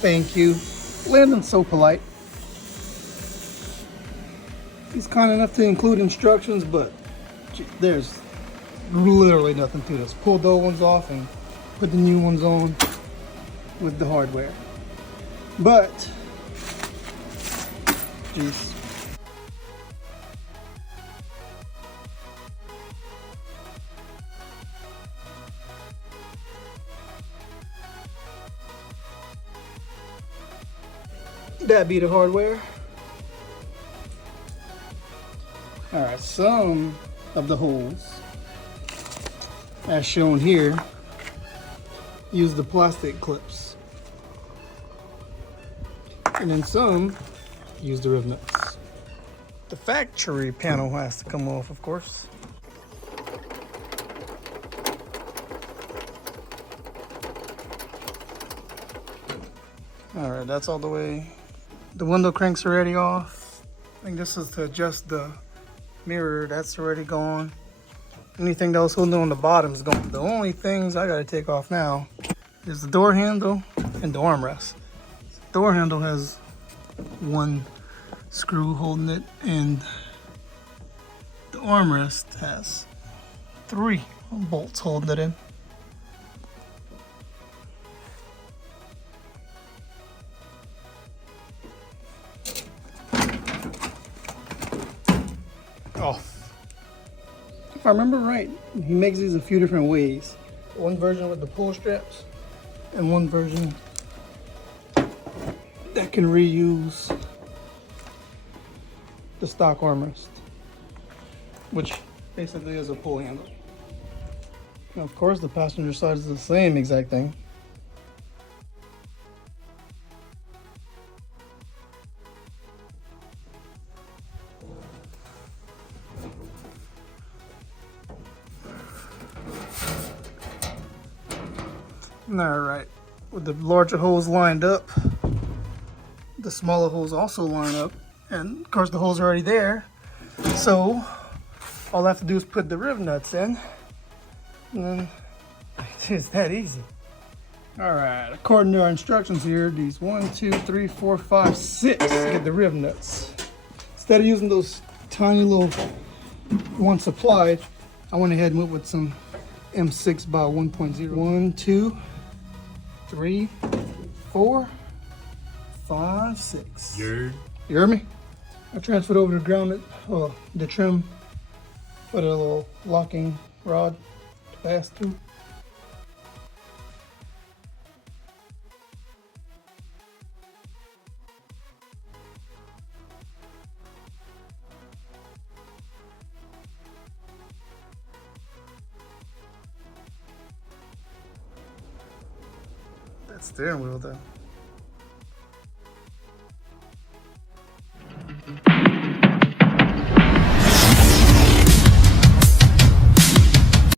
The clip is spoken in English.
Thank you. Landon's so polite. He's kind enough to include instructions, but there's literally nothing to this. Pull the old ones off and put the new ones on with the hardware. But, geez. That be the hardware. Alright, some of the holes, as shown here, use the plastic clips. And then some use the riv nuts. The factory panel has to come off, of course. Alright, that's all the way. The window crank's already off. I think this is to adjust the mirror. That's already gone. Anything that was holding on the bottom is gone. The only things I gotta take off now is the door handle and the armrest. The door handle has one screw holding it, and the armrest has 3 bolts holding it in. Off. If I remember right, he makes these a few different ways. One version with the pull straps, and one version that can reuse the stock armrest, which basically is a pull handle. And of course, the passenger side is the same exact thing. Alright, with the larger holes lined up, the smaller holes also line up, and of course the holes are already there, so all I have to do is put the riv nuts in, and then it's that easy. Alright, according to our instructions here, these 1, 2, 3, 4, 5, 6 get the riv nuts. Instead of using those tiny little ones supplied, I went ahead and went with some M6 by 1.0. 1, 2, 3, 4, 5, 6. You hear me? I transferred over the grounded, the trim for the little locking rod to pass through. That steering wheel though.